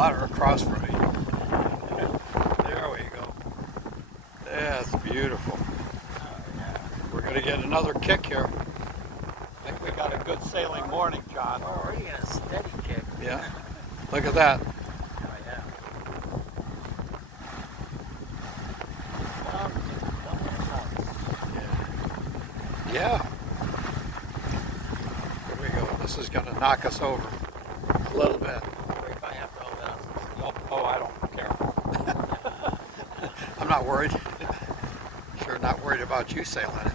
water across from me. There we go. That's beautiful. We're going to get another kick here. I think we got a good sailing morning, John. Oh, we're getting a steady kick. Yeah. Look at that. Oh, yeah. Yeah. Here we go. This is going to knock us over a little bit. If I have to hold out. Oh, I don't care. I'm not worried. Sure not worried about you sailing it.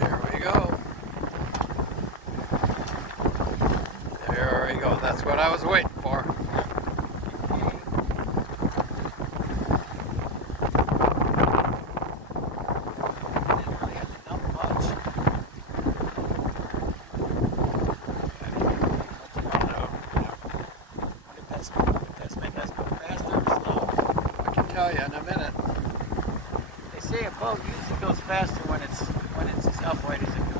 There we go. There we go. That's what I was waiting for. I can tell you in a minute. They say a boat usually goes faster when it's as upright as it